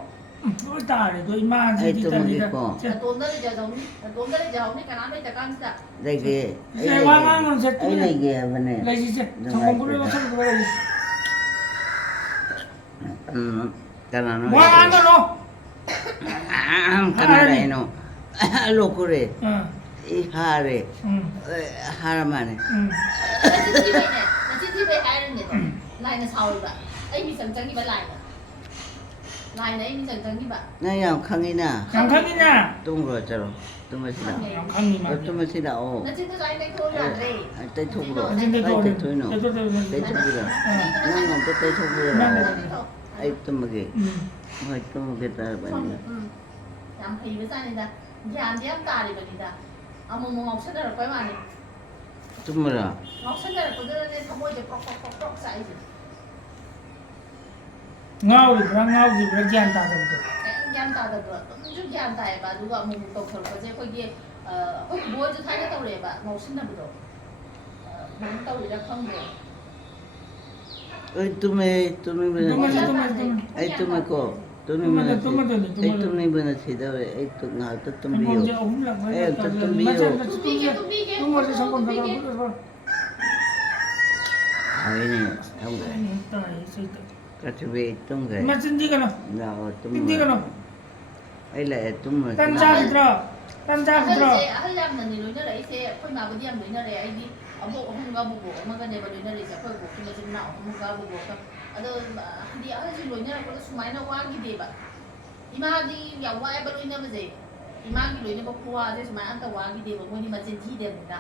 Doi tare, doi ma Ai si di tu tadi mungkin dah. kau. Don da ja jong ni. Don da ja hong ni ka na me ta kan sa. đây cái, Saya wangan non set tu. ấy này cái bên này, Lagi si, sama gua nak sana kau lagi. cái nào nó, Wangan kan lo. cái nào này nó, lô cô đấy, Ha. ha đấy, ha làm gì? Na chin ti bai ne. Na chin ti bai hai ren ne. Lai na sau ba. Ai mi sang chang ni ba lai na. Lai na ai mi sang chang ni ba. Này nào khang đi nè, Yang kami na. tung rồi chalo, tung mà xin đạo, Yang kami ma. tung mà xin đạo, Na chin ti lai na ko ya re. tay thúc rồi, Nanti tay kau. thôi nó, Betul tay betul. thúc rồi, nó ngomong tay thúc rồi, ấy tung mà cái, hỏi tung mà cái ta là bao nhiêu, Nam phi với sai da. Yan diam ta ri ba ni da. Amo mo ngọc sa da ko ma ni. tung mà rồi, Ngọc sa da ko da ne thamo je kok sai je. Ngau di, ngau di, berjian tak betul. Yan ta da ba. Ju yan ta ba du ga mo to khol ko je ko ge ko bo ju thai da to re ba. Ngọc sin da bu do. Mo to ri da khong de. ấy tung mình Tumah bên, tumah. ấy tung mà cô, tung Tumah mình bên, tumah tumah. ấy tung mình bên thì đâu đấy, ấy tung nào tung tung Ngau biu, je om lah. tetap biu. Macam Tu bi ge tu bi ge. Tunggu saya sambung Tu bi kalau ge. betul. ấy này, không cái, Ini tak, saya tak. cái thứ về tung cái, Macam ni kan lo. nào tung Hindi kan lo. ấy là tung mà, Tanja putra. Tanja putra. Ahal lam na ni lo na re se ko ma ba diam lo na re ai di. Abo hong ga bu bo ma ga ne ba lo na re sa ko bo ki ma jin na hong ga bu bo ka. Ado di ahal ji lo na ko sumai na wa gi de ba. Ima di ya wa ba lo na ba je. Ima gi lo na ba ko wa je sumai an ta wa gi de ba mo ni ma jin thi de na.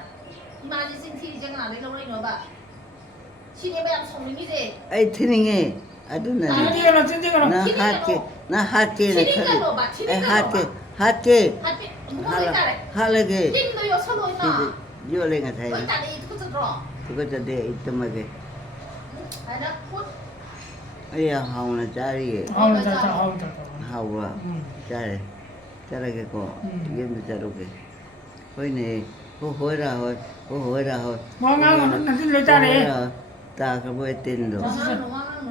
Ima ji sin thi je na le lo no ba. Shi ne ba yang song ni je. ấy thế này nghe, à đúng là, Cinti kan lo, cinti kan lo. na hát cái là Chirin khơi, ka lo ba? ấy Chirin ka hát lo cái, ba? hát cái, Hát pe mo le ta re. hát là cái, Yin do yo so lo thì na. vô lên là thầy, Ko ta de ko ta ro. tôi có cho để ít tung mà cái, Ai da put. ấy là hồng là cha đi, Hau tak tak, hau tak tak. hồng à, cha đi, 자라겠고 얘도 자르게 호이네 호호라 호호라 호 왕왕은 나한테 왜 잘해? 다 그거 했던도 진짜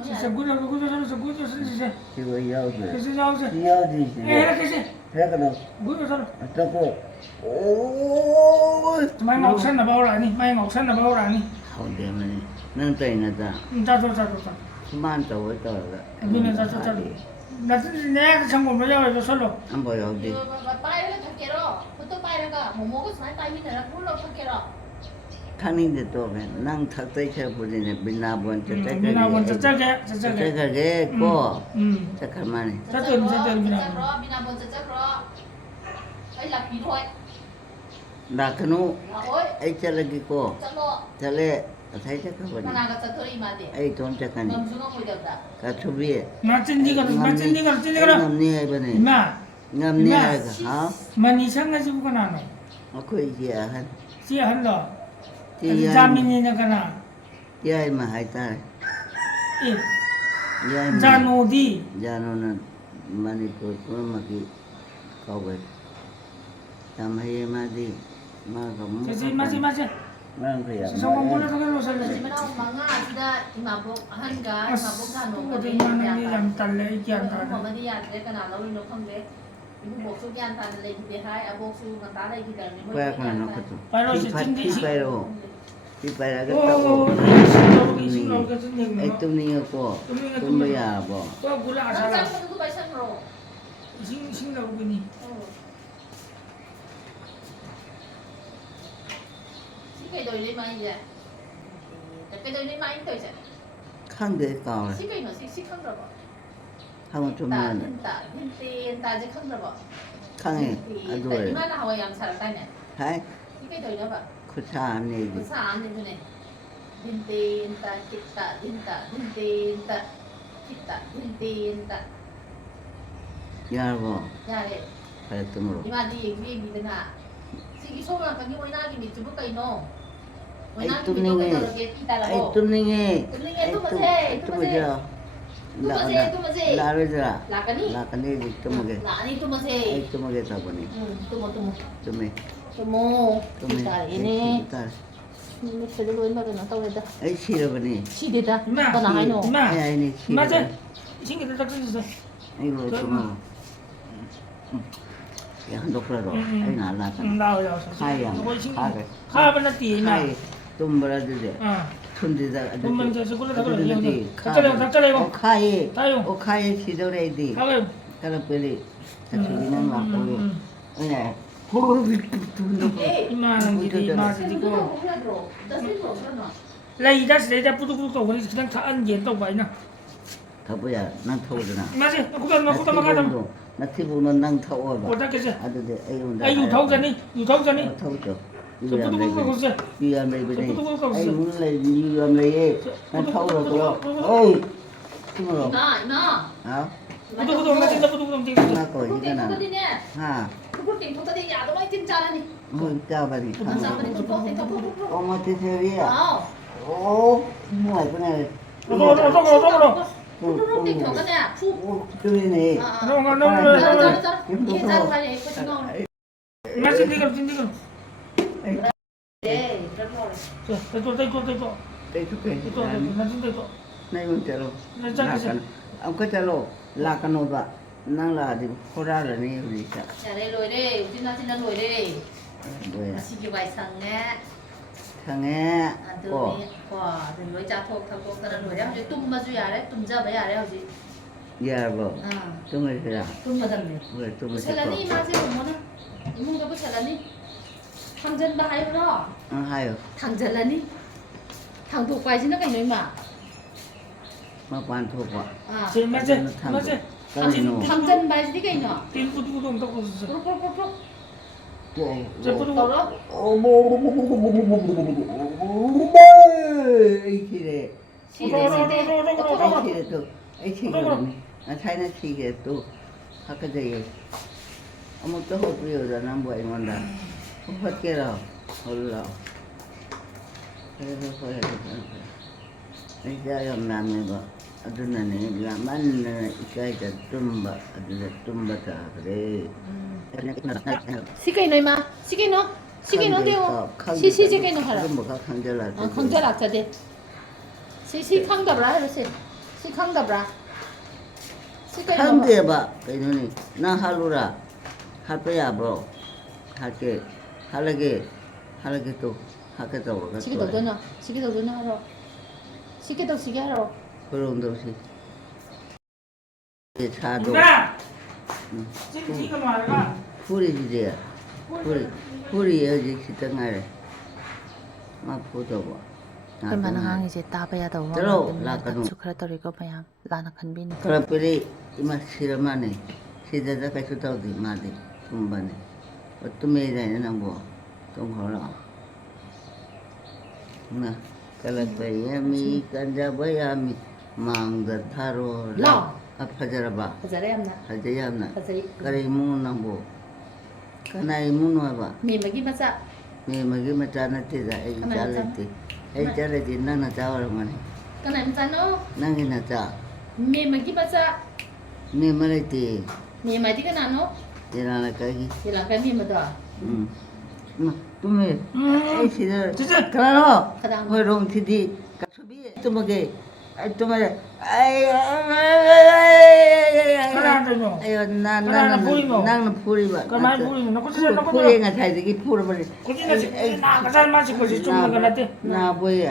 진짜 지금 야오지 그래서 나오지. 야오지 그래서 그래가지고 그래서 어쩌고 오 Mai ngọc xanh là bao lại đi, mai ngọc xanh là bao lại đi. không để mà nâng tay nó ra Ra. man tàu với tàu là Bây giờ ra. Là nè, xong rồi bây giờ là sao rồi? ăn bò đâu đi 빠이를 탁게로 보통 빠이가 뭐 먹고 살 타이밍이라 불러 탁게로 khang ninh thì tôi phải năng thật tới chơi bữa này bên nào buồn cho trái Bây nào còn cái chắc trái cái cô chắc khám ăn này Chắc tiền bây nào. 미나 먼저 잡으러 ấy là bí thôi đã cái nó là ôi ấy chơi là cái cô 잡어 chơi lệ thấy chắc các bạn 하나가 짜토리 마디 ấy tốn chắc cái này 멈추고 보였다 cả chú bia Nó trên đi còn trên đi còn ngâm ni hay bên này Mà, ngâm ni hay cả hả mà đi sang cái gì cũng nào này. nó khơi gì à hắn Chị hắn rồi. chị Ra mình nhìn cái nào. chị ai mà hay ta Ê, chị ai ra mà nô đi. ra nó là Manipur cũng mà cái câu vậy làm hay mà đi mà cũng Masih. mà phải làm Xong rồi muốn nó cái lô sao rồi. 하지만 엄마가 아시다 이마복 한가 이마복 가노 어디 만나니 잠달래 얘기한다. 엄마디 야데 kana lawin no khangde ibu boksu gyan tan le de hai aboksu ga ta le gidan ni quay qua nó có Phải rồi, tụ xin đi, khi xin. bay rồi khi bay là cái Ô, tàu xin lỗi cái chân nhìn ấy nó. tụi mình có tụi bây giờ bỏ Có cú lạ sao 장 là. 도 바이산 로 Xin lỗi cái gì. 시계 돌리 많이 이제 cái 돌리 많이 또 이제 không để cò này 시계 너 시큰 거 봐. không cho 다 mình 된다 된다 아직 큰 거 봐. không này à rồi 이마나 하와 양차를 따냐. thấy 시계 돌려 봐. có xa này 그 사안 되네. 된다 kit다 된다 kit다 된다 giờ bỏ 야래 phải tụi mình 이마디 위에 미드나 시기 소나 가기 오이나기 밑에 볼까 이노 오이나기 밑에 저렇게 ấy 피달라고 tụi mình nghe tụi mình nghe tụi mình nghe tụi mình giờ là bây giờ 라가니 là cái này thì tụi mình 라니 뚜머세 ấy tụi mình sao vậy 뚜머 tụi mình 뚜머 tụi mình 피달 이네 ta 제대로 얼마나 떠오르다 ấy xí rồi vậy 시대다 Mà, 또 나하이노 mà. ai này xí Mà rồi chứ. Xin cái đó cái gì. ấy rồi tụi mình cái hắn đọc ra rồi ấy là Nào rồi. khai à khai cái Khai bên tí mà. khai tụm bữa đó đi À. 손 대자 돈만 줘서 그러다 그래. 어디 닥쳐래요. 카이 따요. 오카이 시도레디 가요. 까라 빨리 자기는 막고 그냥 호흡이 둔도 이만한 길이 맞으니까. Lấy ra sẽ ra putu putu cái k냥 다 ăn tốt vậy nè. 가보야 난 타오잖아 맞지? nó cũng mà 가다. 나 티브는 난 타오봐 어떻게 지? 아들 아이 유통자니? 타오죠 저 putu putu 그거. 위암 레이브네 저 putu putu 아이 그거. 물레 위암 레이 난 타오라고요 어이 힘으로 이나 아 putu putu 나 진짜 putu putu 진짜. 나 거기 그거 이거나 그거디네 하 그거 띵 그거디 야도 많이 진짜라니 뭐 짜바리 사람들이 좀 뻑 엄마 대세위야 아 오 뭐야 그네 어서. 푸르륵 띵 저거냐 푸 오 그러네 너무 계산 빨리 했고 지금 맞지 니가 진짜. 네 그래서 저 또. 대축해 또 나 진짜 또. này mình chalo Nó chắc cái gì? ông có chalo là cái nồi bạc năng là thì khô ra là này gì cả 잘해 로이래 우진아 진짜 로이래 rồi 시기 바이상네 thằng nghe cổ 아들이 와 로이 자톡 타고 그런 로이래 아주 뚱마주 야래 뚱자바 야래 아주 giờ vợ 아 tôi người thế nào 뚱마담네 người tôi người sẽ 셀라니 마제 뭐나 이문가 뭐 셀라니 당전 바하이로 có hay rồi 당절라니 당독 바이지는 가 있는 마 mà quan thuộc vợ 아 제 맞지? 맞지? cái nồi 당전 바이지가 있노 띵 putu putu 딱 걷었어. 뽀뽀뽀뽀 저 putu putu. 떨어 ấy thì để 시대 시대 ấy thì để tôi ấy thì rồi thấy nó thì để tôi học cái gì ông một cái hộp bây giờ năm bảy ngon đã không phát kia đâu hồi lâu thôi anh ra làm này vợ ꯑꯗꯨꯅꯅꯦ ꯌꯥꯝꯃꯟꯅ ꯏꯀꯥꯏꯗ ꯇꯨꯝꯕ ꯑꯗꯨꯗ ꯇꯨꯝꯕ ꯇꯥꯈ꯭ꯔꯦ ꯁꯤ ꯀꯩꯅꯣ ꯏꯃꯥ ꯁꯤ ꯀꯩꯅꯣ ꯁꯤ ꯀꯩꯅꯣ ꯌꯦꯡꯉꯣ ꯁꯤꯁꯦ ꯀꯩꯅꯣ ꯍꯥꯏꯔꯣ ꯑꯗꯨꯝꯕ ꯈꯔ ꯈꯪꯖꯜꯂꯛꯑꯦ ꯈꯪꯖꯜꯂꯛꯆꯗꯦ ꯁꯤ ꯈꯪꯗꯕ꯭ꯔꯥ ꯍꯥꯏꯔꯣ ꯁꯤ ꯈꯪꯗꯕ꯭ꯔꯥ ꯁꯤ ꯀꯩꯅꯣ ꯈꯪꯗꯦꯕ ꯀꯩꯅꯣꯅꯤ ꯅꯪ ꯍꯥꯠꯂꯨꯔꯥ ꯍꯥꯠꯄ ꯌꯥꯕ꯭ꯔꯣ ꯍꯥꯠꯀꯦ ꯍꯥꯠꯂꯒꯦ ꯇꯣ ꯍꯥꯠꯀꯦ ꯇꯧꯔꯒ ꯁꯤ ꯀꯩꯗꯧꯗꯣꯏꯅꯣ ꯁꯤ ꯀꯩꯗꯧꯗꯣꯏꯅꯣ ꯍꯥꯏꯔꯣ ꯁꯤ ꯀꯩꯗꯧꯁꯤꯒꯦ ꯍꯥꯏꯔꯣ ꯈꯨꯔꯨꯝꯗꯧꯁꯤ ꯁꯥꯗꯣ ꯆꯤꯟꯊꯤꯒ ꯃꯥꯜꯂꯒ ꯐꯨꯔꯤꯁꯤꯗꯤ ꯐꯨꯔꯤꯌꯦ ꯍꯧꯖꯤꯛ ꯈꯤꯇꯪ ꯉꯥꯏꯔꯦ ꯃꯥ ꯐꯨꯗꯧꯕ ꯑꯩꯈꯣꯏ ꯃꯥꯅ ꯉꯥꯡꯉꯤꯁꯦ ꯇꯥꯕ ꯌꯥꯗꯕ ꯋꯥ ꯆꯠꯂꯣ ꯉꯥꯡꯗꯕꯅꯤꯅ ꯂꯥꯛꯀꯅꯨ ꯇꯠꯁꯨ ꯈꯔ ꯇꯧꯔꯤꯀꯣ ꯃꯌꯥꯝ ꯂꯥꯟꯅ ꯈꯟꯕꯤꯅꯨ ꯈꯔ ꯄꯤꯔꯤ ꯏꯃꯥ ꯁꯤꯔ ꯃꯥꯅꯦ ꯁꯤꯗꯗ ꯀꯩꯁꯨ ꯇꯧꯗꯦ ꯃꯥꯗꯤ ꯇꯨꯝꯕꯅꯦ ꯇꯨꯝꯃꯦꯗꯥꯏꯅꯦ ꯅꯪꯕꯣ ꯇꯨꯝꯈ꯭ꯔꯣ ꯂꯥꯛꯑꯣ ꯀꯜꯂꯛꯄ ꯌꯥꯝꯃꯤ ꯀꯟꯖꯕ ꯌꯥꯝꯃꯤ ꯃꯥꯡꯗ ꯊꯥꯔꯣ ꯂꯥꯎ ꯐꯖꯔꯕ ꯐꯖꯔꯦ ꯌꯥꯝꯅ ꯐꯖꯩ ꯌꯥꯝꯅ ꯐꯖꯩ ꯀꯔꯤ ꯏꯃꯨꯡꯅꯣ ꯅꯪꯕꯣ ꯀꯅꯥ ꯏꯃꯨꯡꯅꯣ ꯍꯥꯏꯕ ꯃꯦꯝꯕꯒꯤ ꯃꯆꯥ ꯃꯦꯝꯃꯒꯤ ꯃꯆꯥ ꯅꯠꯇꯦꯗ ꯑꯩ ꯏꯆꯥ ꯂꯩꯇꯦ ꯑꯩ ꯏꯆꯥ ꯂꯩꯇꯦ ꯅꯪ ꯅꯆꯥ ꯑꯣꯏꯔꯝꯒꯅꯤ ꯀꯅꯥ ꯃꯆꯥꯅꯣ ꯅꯪꯒꯤ ꯅꯆꯥ ꯃꯦꯝꯕꯒꯤ ꯃꯆꯥ ꯃꯦꯝꯃ ꯂꯩꯇꯦ ꯃꯦꯝꯃꯗꯤ ꯀꯅꯥꯅꯣ ꯌꯦꯂꯥ ꯂꯩꯀꯥꯏꯒꯤ ꯌꯦꯂꯥꯀꯥꯏ ꯃꯦꯝꯕꯗꯣ ꯇꯨꯝꯃꯦ ꯑꯩ ꯁꯤꯗ ꯀꯅꯥꯅꯣ ꯀꯅꯥꯅꯣ? ꯍꯣꯏ ꯔꯣꯡꯊꯤꯗꯤ ꯀꯁꯨꯕꯤ ꯇꯨꯝꯃꯒꯦ ꯑꯩ ꯇꯨꯝꯃꯒꯦ ꯀꯅꯥꯗꯅꯣ ꯀꯅꯥꯅ ꯐꯨꯔꯤꯅꯣ ꯅꯪꯅ ꯐꯨꯔꯤꯕ ꯀꯃꯥꯏꯅ ꯐꯨꯔꯤꯅꯣ ꯅꯈꯨꯠꯁꯤꯗ ꯐꯨꯔꯦ ꯉꯁꯥꯏꯗꯒꯤ ꯐꯨꯔꯕꯅꯤ ꯉꯁꯥꯏ ꯃꯥ ꯆꯤꯛꯄꯁꯤ ꯆꯨꯝꯅꯒ ꯅꯠꯇꯦ ꯅꯥꯕꯣꯌꯦ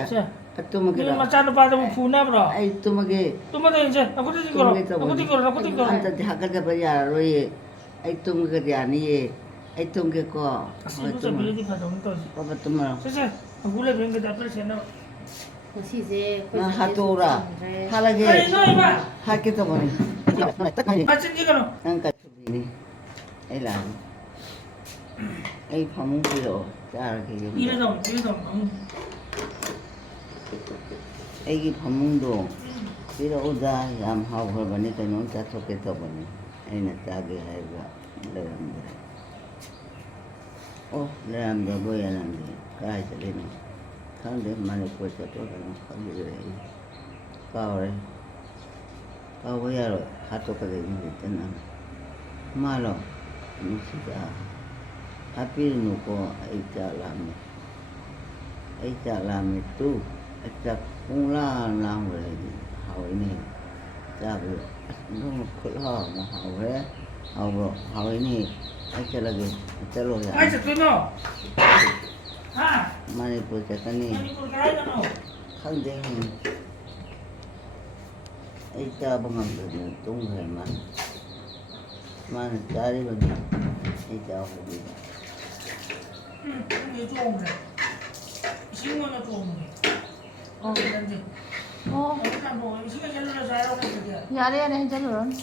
ꯃꯤ ꯃꯆꯥꯅꯨꯄꯥꯗꯕꯨ ꯐꯨꯅꯕ꯭ꯔꯣ ꯑꯩ ꯇꯨꯝꯃꯒꯦ ꯇꯨꯝꯃꯗꯣꯏꯁꯦ ꯅꯈꯨꯠ ꯇꯤꯡꯒꯣꯔꯣ ꯅꯈꯨꯠ ꯇꯤꯡꯒꯣꯔꯣ ꯅꯈꯨꯠ ꯇꯤꯡꯒꯣꯔꯣ ꯑꯝꯇꯗꯤ ꯍꯥꯀꯠꯆꯕ ꯌꯥꯔꯔꯣꯏꯌꯦ ꯑꯩ ꯇꯨꯝꯃꯒꯗꯤ ꯌꯥꯅꯤꯌꯦ ꯑꯩ ꯇꯨꯝꯒꯦꯀꯣ ꯑꯁ ꯍꯣꯏ ꯇꯨꯝꯃꯣ ꯏꯔꯨꯖꯕꯤꯔꯗꯤ ꯐꯗꯧꯅꯤ ꯇꯧꯔꯤꯁꯦ ꯄꯄ ꯇꯨꯝꯃꯣ ꯁꯦ ꯑꯪꯒꯨ ꯂꯩꯕꯦꯡꯒ ꯗꯥꯛꯇꯔ ꯁꯦꯟꯅꯕ ꯉꯁꯤꯁꯦ ꯅꯪ ꯑꯩꯈꯣꯏ ꯍꯥꯠꯇꯣꯛꯎꯔꯥ ꯍꯥꯠꯂꯒꯦ ꯀꯔꯤꯅꯣ ꯏꯃꯥ ꯍꯥꯠꯀꯦ ꯇꯧꯕꯅꯤ ꯃꯆꯤꯟ ꯊꯤꯒꯅꯨ ꯅꯪ ꯀꯠꯊꯨꯕꯤꯅꯤ ꯑꯩ ꯂꯥꯛꯑꯅꯤ ꯑꯩ ꯐꯃꯨꯡ ꯄꯤꯔꯛꯑꯣ ꯆꯥꯔꯒꯦ ꯌꯨꯝꯗ ꯄꯤꯔꯗꯧꯅꯤ ꯑꯩꯒꯤ ꯐꯃꯨꯡꯗꯣ ꯄꯤꯔꯛꯎꯗ ꯌꯥꯝ ꯍꯥꯎꯈ꯭ꯔꯕꯅꯤ ꯀꯩꯅꯣꯝ ꯆꯥꯊꯣꯛꯀꯦ ꯇꯧꯕꯅꯤ ꯑꯩꯅ ꯆꯥꯒꯦ ꯍꯥꯏꯔꯒ ꯂꯩꯔꯝꯗ꯭ꯔꯦ ꯑꯣ ꯂꯩꯔꯝꯗꯕꯣꯏ ꯅꯪꯗꯤ ꯀꯗꯥꯏ ꯆꯠꯂꯤꯅꯣ ꯈꯪꯗꯦ ꯃꯅꯤꯄꯨꯔ ꯆꯠꯄ꯭ꯔꯣ ꯀꯩꯅꯣ ꯈꯪꯗ꯭ꯔꯦ ꯑꯩ ꯀꯥꯎꯔꯦ ꯀꯥꯎꯕ ꯌꯥꯔꯣꯏ ꯍꯥꯠꯇꯣꯛꯀꯗꯣꯏꯅꯤ ꯍꯧꯖꯤꯛꯇ ꯅꯪ ꯃꯥꯂꯣ ꯅꯨꯡꯁꯤꯗ ꯍꯥꯠꯄꯤꯔꯨꯅꯨꯀꯣ ꯑꯩ ꯆꯥꯛ ꯂꯥꯝꯃꯦ ꯇꯨ ꯆꯥꯛ ꯄꯨꯡꯂꯥꯝ ꯂꯥꯝꯈ꯭ꯔꯦ ꯑꯩꯗꯤ ꯍꯥꯎꯏꯅꯦ ꯆꯥꯕꯗꯣ ꯑꯗꯨꯝ ꯈꯨꯠꯍꯥꯎ ꯑꯃ ꯍꯥꯎꯈ꯭ꯔꯦ ꯍꯥꯎꯕ꯭ꯔꯣ ꯍꯥꯎꯏꯅꯦ ꯑꯩ ꯆꯠꯂꯒꯦ ꯆꯠꯂꯣ ꯀꯥꯏ ꯌꯥꯔꯦ ꯆꯠꯇꯣꯏꯅꯣ ꯍꯥ ꯃꯅꯤꯄꯨꯔ ꯆꯠꯀꯅꯤ ꯃꯅꯤꯄꯨꯔ ꯀꯗꯥꯏꯗꯅꯣ ꯈꯪꯗꯦ ꯑꯩ ꯆꯥꯕ ꯉꯝꯗꯗꯅ ꯇꯨꯝꯈ꯭ꯔꯦ ꯃꯥꯅ ꯆꯥꯔꯤꯕꯅꯤ ꯑꯩ ꯆꯥꯍꯧꯗꯦꯕ ꯈꯪꯗꯦ ꯆꯣꯡꯈ꯭ꯔꯦ ꯏꯁꯤꯡ ꯑꯣꯏꯅ ꯆꯣꯡꯕꯅꯤ ꯑꯣ ꯏꯁꯤꯡ ꯍꯩꯖꯤꯜꯂꯨꯔꯁꯦ ꯍꯥꯏꯔꯣ ꯅꯠꯇ꯭ꯔꯗꯤ ꯌꯥꯔꯦ ꯍꯩꯖꯜꯂꯨꯔꯅꯨ